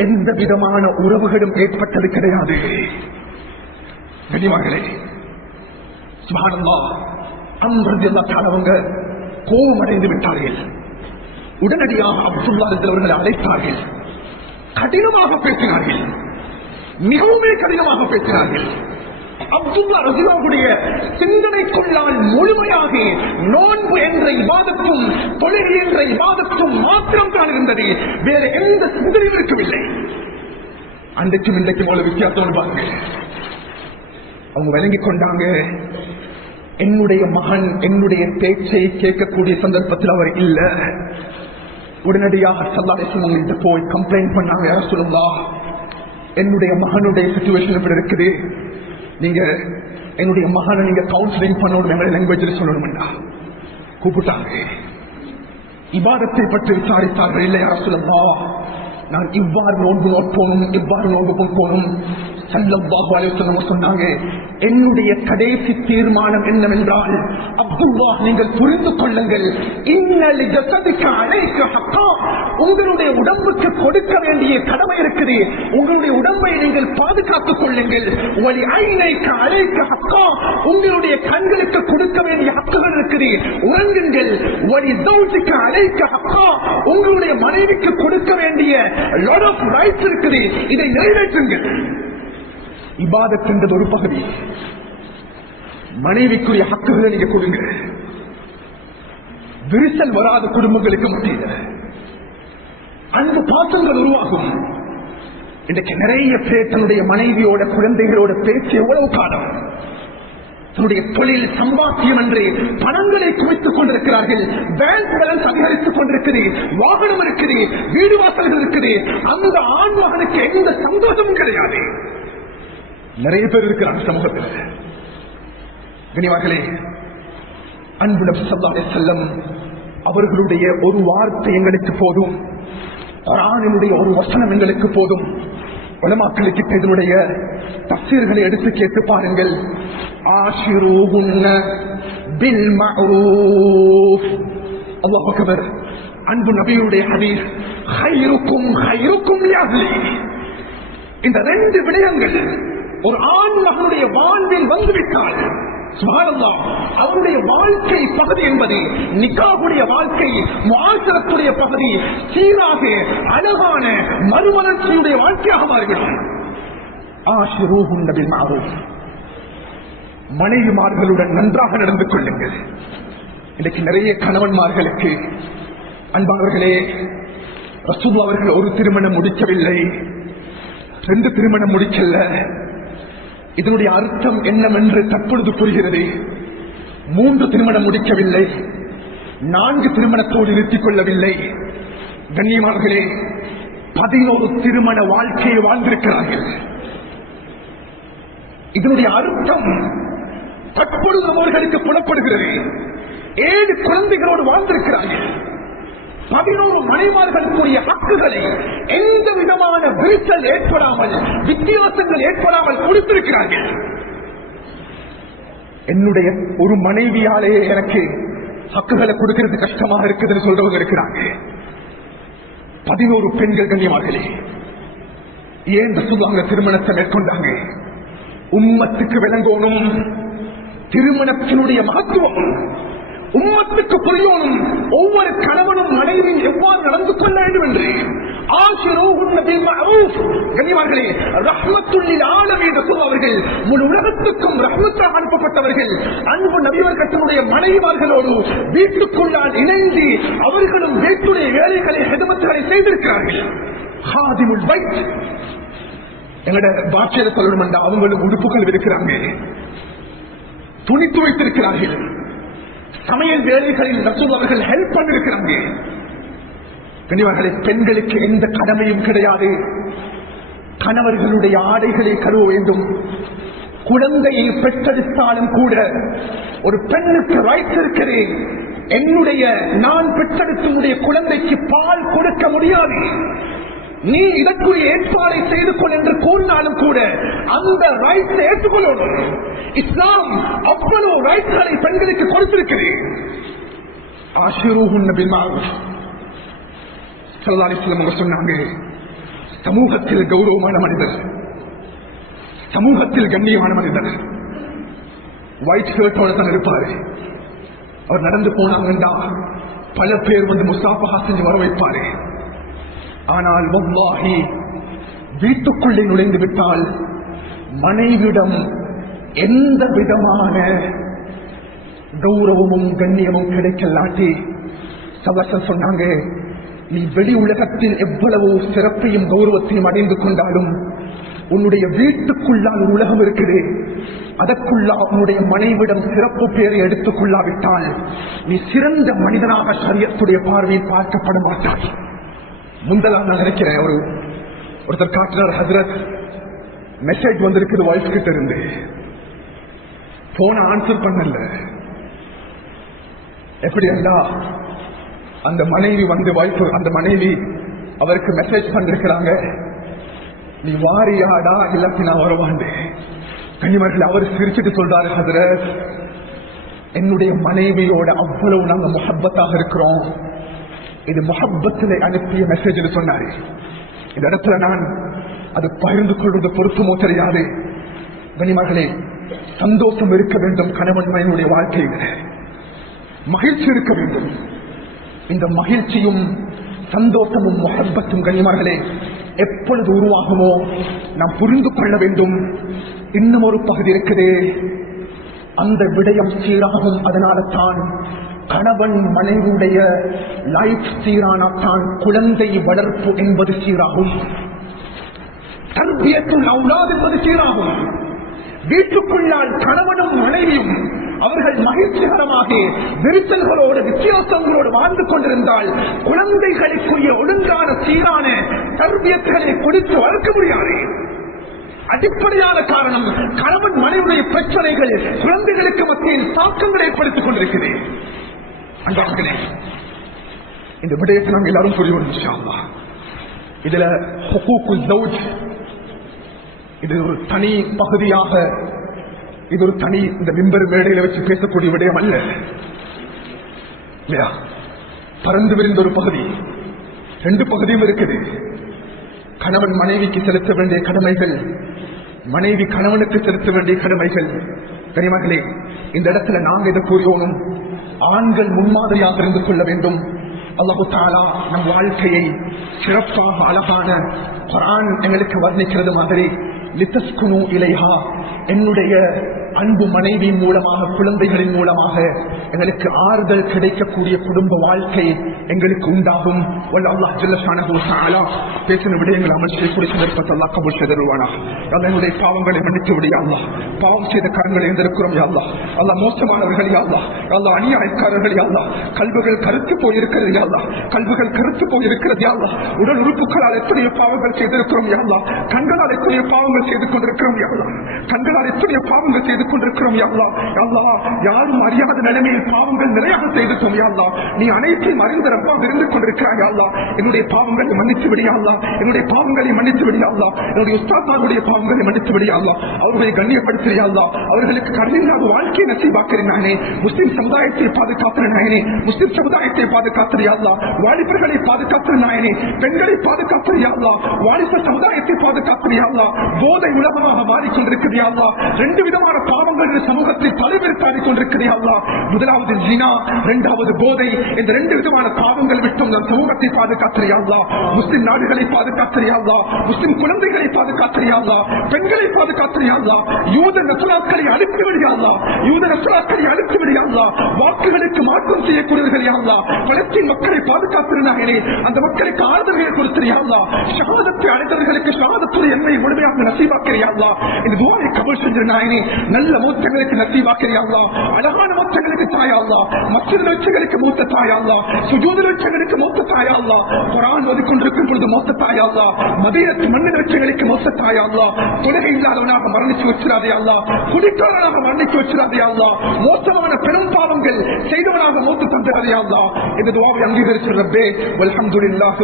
எந்த விதமான உறவுகளும் ஏற்பட்டது கிடையாது. கனிமகளே சுப்ஹானல்லாஹ், அவங்க கோபம் அடைந்து விட்டார்கள். உடனடியாக அப்துல்லா அவர்களை அழைத்தார்கள். கடினமாக பேசினார்கள், மிகவும் கடினமாக பேசினார்கள். அப்துல்லா ரஸியல்லாஹுடைய சிந்தனைக்குள்ளால் முழுமையாக நோன்பு என்ற இபாதத்தும் தொழுகை என்ற இபாதத்தும் மாத்திரம் தான் இருந்தது, வேற எந்த சிந்தனையும் இருக்கவில்லை. அன்றைக்கும் இன்றைக்கும் அவ்வளவு வித்தியாசம் பாருங்க. அவங்க விளங்கிக் கொண்டாங்க, என்னுடைய மகன் என்னுடைய பேச்சை கேட்கக்கூடிய சந்தர்ப்பத்தில் அவர் இல்ல. உடனடியாக ஸல்லல்லாஹு அலைஹி வஸல்லம் கிட்ட போய் கம்ப்ளைண்ட் பண்ணாங்க, யா ரசூலல்லாஹ், என்னுடைய மகனுடைய சிச்சுவேஷன் இப்படி இருக்குது, நீங்க என்னுடைய மகனை நீங்க கவுன்சிலிங் பண்ணணும், எங்களுடைய லாங்குவேஜில் சொல்லணும்டா. கூப்பிட்டாங்க, இபாதத்தை பற்றி விசாரித்தார்கள். இல்லை யா ரசூலல்லாஹ், நான் இவ்வாறு நோன்பு நோட்போனும் இவ்வாறு நோன்பு போனும். ஸல்லல்லாஹு அலைஹி வஸல்லம் சொன்னாங்க, என்னுடைய கடைசி தீர்மானம் என்னவென்றால், அப்துல்லாஹ் நீங்கள் புரிந்து கொள்ளுங்கள், இன்னலி ஜஸதிக அலைக ஹக்கா, உங்களுடைய உடம்புக்கு கொடுக்க வேண்டிய கடமை இருக்குது, உங்களுடைய உடம்பை நீங்கள் பாதுகாத்துக் கொள்ளுங்கள். வலி ஐனைக அலைக ஹக்கா, உங்களுடைய கண்களுக்கு கொடுக்க வேண்டிய ஹக்குகள் இருக்குது, உறங்குங்கள். வலி ஸௌஜிக அலைக ஹக்கா, உங்களுடைய மனைவிக்கு கொடுக்க வேண்டிய lot of rights இருக்குது, இதை நிறைவேற்றுங்கள். இபாதத் என்றது ஒரு பகுதி, மனைவிக்குரிய ஹக்குகளை நீங்க கொடுங்க. விரிசல் வராத குடும்பங்களுக்கு மத்தியில் அன்பு பாசங்கள் உருவாகும். இன்றைக்கு நிறைய பேர் தன்னுடைய மனைவியோட குழந்தைகளோட பேச்சு எவ்வளவு காலம், தன்னுடைய தொழில் சம்பாத்தியம் என்று பணங்களை குவித்துக் கொண்டிருக்கிறார்கள், பேங்க் பேலன்ஸ் அதிகரித்துக் கொண்டிருக்குது, வாகனம் இருக்குது, வீடு வாசல்கள் இருக்குது, அந்த ஆண் மகனுக்கு எந்த சந்தோஷமும் கிடையாது. நிறைய பேர் இருக்கிறாங்க சமூகத்தில். கனிவார்களே, அன்பு நபி ஸல்லல்லாஹு அலைஹி வஸல்லம் அவர்களுடைய ஒரு வார்த்தை எங்களுக்கு போதும், குர்ஆனினுடைய ஒரு வசனம் எங்களுக்கு போதும். உலமாக்களுக்கு இதனுடைய தஃசீர்களை எடுத்து கேட்டு பாருங்கள். ஆஷிரூஹுன்ன பில் மஅரூஃப். அல்லாஹ் அக்பர். அன்பு நபியுடைய ஹதீஸ், கைருக்கும் கைருக்கும் லிஅஹ்லி. இந்த ரெண்டு விடயங்கள் ஒரு ஆண் மகனுடைய வாழ்வில் வந்துவிட்டால் சுப்ஹானல்லாஹ், அவருடைய வாழ்க்கை பகுதி என்பது நிக்காஹுடைய வாழ்க்கை, முஆஷரத்துடைய பகுதி சீராக அழகான மறுமலர்ச்சியுடைய வாழ்க்கையாக மாறிவிடும். ஆஷிரூஹுன்ன பில் மஅரூஃப். மனைவிமார்களுடன் நன்றாக நடந்து கொள்ளுங்கள். இன்னைக்கு நிறைய கணவன்மார்களுக்கு, அன்பானவர்களே, ரசூலுல்லாஹ் அவர்கள் ஒரு திருமணம் முடிக்கவில்லை, 2 திருமணம் முடிக்கல. இதனுடைய அர்த்தம் என்னவென்று தற்பொழுது புரிகிறது. 3 திருமணம் முடிக்கவில்லை, 4 திருமணத்தோடு நிறுத்திக் கொள்ளவில்லை. கண்ணியமானவர்களே, 11 திருமண வாழ்க்கையை வாழ்ந்திருக்கிறார்கள். இதனுடைய அர்த்தம் தற்பொழுது அவர்களுக்கு புலப்படுகிறது. 7 குழந்தைகளோடு வாழ்ந்திருக்கிறார்கள். 11 மனைவார்களுக்குரிய ஹக்குகளை எந்த விதமான விரிசல் ஏற்படாமல், வித்தியாசங்கள் ஏற்படாமல் கொடுத்திருக்கிறார்கள். என்னுடைய ஒரு மனைவியாலே எனக்கு ஹக்குகளை கொடுக்கிறது கஷ்டமாக இருக்குதுன்னு சொல்றவங்க இருக்கிறாங்க. 11 பெண்கள் கண்ணியமார்களே, ஏன் ரசூலுல்லாஹ் திருமணத்தை மேற்கொண்டாங்க? உம்மத்துக்கு விளங்கணும் திருமணத்தினுடைய மகத்துவம், உம்மத்துக்கு புரியணும் ஒவ்வொரு கணவனும் மனைவியும் எவ்வாறு நடந்து கொள்ள வேண்டும் என்று. கண்ணியமார்களே, ரஹ்மத்துல் லில் ஆலமீன் அவர்கள் முழு உலகத்துக்கும் ரஹ்மத்தாக அனுப்பப்பட்டவர்கள். அன்பு நபியவர்களுடைய மனைவிமார்களோடு வீட்டுக்குள்ளால் இணைந்து அவர்களும் வீட்டுடைய வேலைகளை ஹிதமத்துகளை செய்திருக்கிறார்கள். ஹாதிமுல் பைத். எங்களோட பாஷையில சொல்லணும் என்றால் அவங்களும் உடுப்புகள் இருக்கிறாங்க, துணித்து வைத்திருக்கிறார்கள். சமையல் வேலைகளில் ரசூல் அவர்கள் ஹெல்ப் பண்ணிருக்கிறாங்க. கண்ணியமார்களே, பெண்களுக்கு எந்த கடமையும் கிடையாது. கணவர்களுடைய ஆடைகளை கழுவ வேண்டும். குழந்தையை பெற்றெடுத்தாலும் கூட ஒரு பெண்ணுக்கு ரைட்ஸ் இருக்கிறது. என்னுடைய நான் பெற்றெடுத்த குழந்தைக்கு பால் கொடுக்க முடியாது, நீ இதற்குரிய ஏற்பாடை செய்து கொள் என்று கூறினாலும் கூட அந்த ரைட்ஸ் ஏற்றுக்கொள்ளணும். இஸ்லாம் அவ்வளவு ரைட்ஸ்களை பெண்களுக்கு கொடுத்திருக்கிறது. ஆஷிரூஹுன்ன பில் மஅரூஃப். ஸல்லல்லாஹு அலைஹி வஸல்லம் சொன்னாங்க, சமூகத்தில் கௌரவமான மனிதர், சமூகத்தில் கண்ணியமான மனிதர் ஒயிட் ஷர்ட்டோட தான் இருப்பாரு. அவர் நடந்து போனாங்கன்னா பல பேர் வந்து முசாஃபஹா செஞ்சு வர வைப்பாரு. ஆனால் வல்லாஹி வீட்டுக்குள்ளே நுழைந்து விட்டால் மனைவியிடம் எந்த விதமான கௌரவமும் கண்ணியமும் கிடைக்கலாட்டி சவசம் சொன்னாங்க, நீ வெளி உலகத்தில் எவ்வளவு சிறப்பையும் கௌரவத்தையும் அடைந்து கொண்டாலும் உன்னுடைய வீட்டுக்குள்ளால் ஒரு உலகம் இருக்குது, அதற்குள்ளா உன்னுடைய மனைவிடம் சிறப்பு பேரை எடுத்துக் கொள்ளாவிட்டால் நீ சிறந்த மனிதனாக ஷரியத்துடைய பார்வையில் பார்க்கப்பட மாட்டாய். முந்தலாம் நான் நினைக்கிறேன், ஒருத்தர் காட்டினார், ஹஜ்ரத் மெசேஜ் வந்திருக்குது வைஃப் கிட்ட இருந்து, போன ஆன்சர் பண்ணல. எப்படி இருந்தா அந்த மனைவி வந்து வைஃப், அந்த மனைவி அவருக்கு மெசேஜ் பண்ணிருக்கிறாங்க, நீ வாரியாடா இல்லாட்டி நான் வருவாண்டு. கனிமர்கள் அவர் சிரிச்சுட்டு சொல்றாரு, ஹஜ்ரத் என்னுடைய மனைவியோட அவ்வளவு நாங்க முஹப்பத்தாக இருக்கிறோம், இது முஹப்பத்திலே அனுப்பிய மெசேஜ் சொன்னாரு. இந்த இடத்துல நான் அது பகிர்ந்து கொள்வது பொருத்தமோ தெரியாது. கனிமர்களே, சந்தோஷம் இருக்க வேண்டும், கணவன் மனைவியுடைய வாழ்க்கையில் மகிழ்ச்சி இருக்க வேண்டும். இந்த மகிழ்ச்சியும் சந்தோஷமும் முஹப்பத்தும் கனிமர்களே எப்பொழுது உருவாகுமோ நாம் புரிந்து கொள்ள வேண்டும். இன்னும் ஒரு பகுதி இருக்குது, அந்த விடயம் சீராகும். அதனால தான் கணவன் மனைவியுடைய லைஃப் சீரானாத்தான் குழந்தை வளர்ப்பு என்பது சீராகும், தர்பியத்துல் அவுலாத் என்பது சீராகும். வீட்டுக்குள்ளால் கணவனும் மனைவியும் அவர்கள் மகிழ்ச்சிகரமாக விரிசல்களோடு வித்தியாசங்களோடு வாழ்ந்து கொண்டிருந்தால் குழந்தைகளுக்குரிய ஒழுங்கான சீரான தர்பியத்துகளை கொடுத்து வளர்க்க முடியாது. அடிப்படையான காரணம் கணவன் மனைவியுடைய பிரச்சனைகள் குழந்தைகளுக்கு மத்தியில் தாக்கங்களை ஏற்படுத்திக் கொண்டிருக்கிறேன். அன்பார்களே, இந்த விடயத்தை நாங்கள் எல்லாரும் புரிவோம் இன்ஷா அல்லாஹ். இதுல ஹுகூக்குல் ஜௌஜ் இது ஒரு தனி பகுதியாக, இது ஒரு தனி இந்த மிம்பர் மேடையில வச்சு பேசக்கூடிய விடயம் அல்ல இல்லையா? பறந்து விரிந்த ஒரு பகுதி, ரெண்டு பகுதியும் இருக்குது. கணவன் மனைவிக்கு செலுத்த வேண்டிய கடமைகள், மனைவி கணவனுக்கு செலுத்த வேண்டிய கடமைகள். கனிமகளே, இந்த இடத்துல நாங்க இதை கூறியோனும் ஆண்கள் முன்மாதிரியாக இருந்து கொள்ள வேண்டும். அல்லாஹு தஆலா நம் வாழ்க்கையை சிறப்பாக அழகான குர்ஆன் எங்களுக்கு வர்ணிக்கிறது மாதிரி லிதஸ்குனு இலைஹா, என்னுடைய அன்பு மனைவி மூலமாக குழந்தைகளின் மூலமாக எங்களுக்கு ஆறுதல் கிடைக்கக்கூடிய குடும்ப வாழ்க்கை எங்களுக்கு உண்டாகும். அல்லாஹ் ஜல்ல ஷானஹு வ தஆலா பேசின விடயங்கள் அமல் செய்யக்கூடிய சந்தர்ப்பத்தை அல்லாஹ் கபூல் செய்தருள்வானாக. என்னுடைய பாவங்களை மன்னித்து விடு யா அல்லாஹ். பாவம் செய்த கரங்களை எழுந்திருக்கிறோம் யா அல்லாஹ். அல்லாஹ் மோசமானவர்கள் யா அல்லாஹ். அல்லாஹ் அநியாயக்காரர்கள் யா அல்லாஹ். கல்விகள் கருத்து போயிருக்கிறது யா அல்லாஹ். கல்விகள் கருத்து போயிருக்கிறது யா அல்லாஹ். உடல் உறுப்புகளால் எத்தனையோ பாவங்கள் செய்திருக்கிறோம் யா அல்லாஹ். கண்களால் எத்தனையோ பாவங்கள் செய்து கொண்டிருக்கிறோம் யா அல்லாஹ். கண்களால் எத்தனையோ பாவங்கள் செய்து கொண்டிருக்கிறோம் யா அல்லாஹ். யா அல்லாஹ், யாரும் அறியாத நிலைமையில் பாவங்கள் நிறையாக செய்துட்டோம் யா அல்லாஹ். நீ அனைத்தையும் அறிந்த ரப்பாக இருந்து கொண்டிருக்கிறாய் யா அல்லாஹ். என்னுடைய பாவங்களை மன்னித்து விடு யா அல்லாஹ். என்னுடைய பாவங்களை மன்னித்து விடு யா அல்லாஹ். என்னுடைய உஸ்தாத்மாருடைய பாவங்களை மன்னித்து விடு யா அல்லாஹ். அவர்களை கண்ணியப்படுத்து யா அல்லாஹ். அவர்களுக்கு கருணையில்லாத வாழ்க்கையை நசீபாக்கிறேன். முஸ்லிம் சமுதாயத்தை பாதுகாக்கிறேன். முஸ்லிம் சமுதாயத்தை பாதுகாத்து யா அல்லாஹ். வாலிபர்களை பாதுகாத்து நாயனே, பெண்களை பாதுகாத்து யா அல்லாஹ். வாலிப சமுதாயத்தை பாதுகாத்து யா அல்லாஹ். போதை உலகமாக மாறிக்கொண்டிருக்கிறது யா அல்லாஹ். ரெண்டு விதமான பாவங்கள் சமூகத்தில் தலைவிரித்தாடிக் கொண்டிருக்கிறது யா அல்லாஹ். முதலாவது ஜினா, இரண்டாவது போதை. இந்த ரெண்டு விதமான பாவங்கள் விட்டும் நம் சமூகத்தை பாதுகாத்து யா அல்லாஹ். முஸ்லிம் நாடுகளை பாதுகாத்து யா அல்லாஹ். முஸ்லிம் குழந்தைகளை பாதுகாத்து யா அல்லாஹ். பெண்களை பாதுகாத்து யா அல்லாஹ். யூத நஸ்ராக்களை அழித்து விடு யா அல்லாஹ். யூத நஸ்ராக்களை அழித்து விடு யா அல்லாஹ். வாக்குகளுக்கு மாற்றம் செய்யக்கூடியவர்கள் யா அல்லாஹ். பலஸ்தீன் மக்களை பாதுகாத்திருந்தார்களே, அந்த மக்களுக்கு ஆறுதல்களை கொடுத்து யா அல்லாஹ். ஷஹாதத்தை அடைந்தவர்களுக்கு ஷஹாதத்துடைய எண்ணெய் முழுமையாக நசீபாக்கிறியா அல்லாஹ். இந்த துஆவை கபூல் செஞ்ச நாயனே, நல்ல மூத்தங்களுக்கு நசீபாக்கிறியா அல்லாஹ். அழகான மூத்தங்களுக்கு தாயா அல்லாஹ். மஸ்ஜித் லட்சங்களுக்கு மூத்த தாயா அல்லாஹ். சுஜூத் லட்சங்களுக்கு மூத்த தாயா அல்லாஹ். குர்ஆன் ஓதிக்கொண்டிருக்கும் பொழுது மூத்த தாயா அல்லாஹ். மதீனத்து மண்ணு லட்சங்களுக்கு மூத்த தாயா அல்லாஹ். தொழுகை இல்லாதவனாக மரணிச்சு வச்சிராதே அல்லாஹ். குடிக்காரனாக மரணிச்சு வச்சிராதே அல்லாஹ். மோசமான பெரும் பாவங்கள் செய்தவனாக மூத்து தந்தாதே அல்லாஹ். இந்த துஆவை அங்கீகரிச்சு ரப்பே வல்ஹம்துலில்லாஹ்.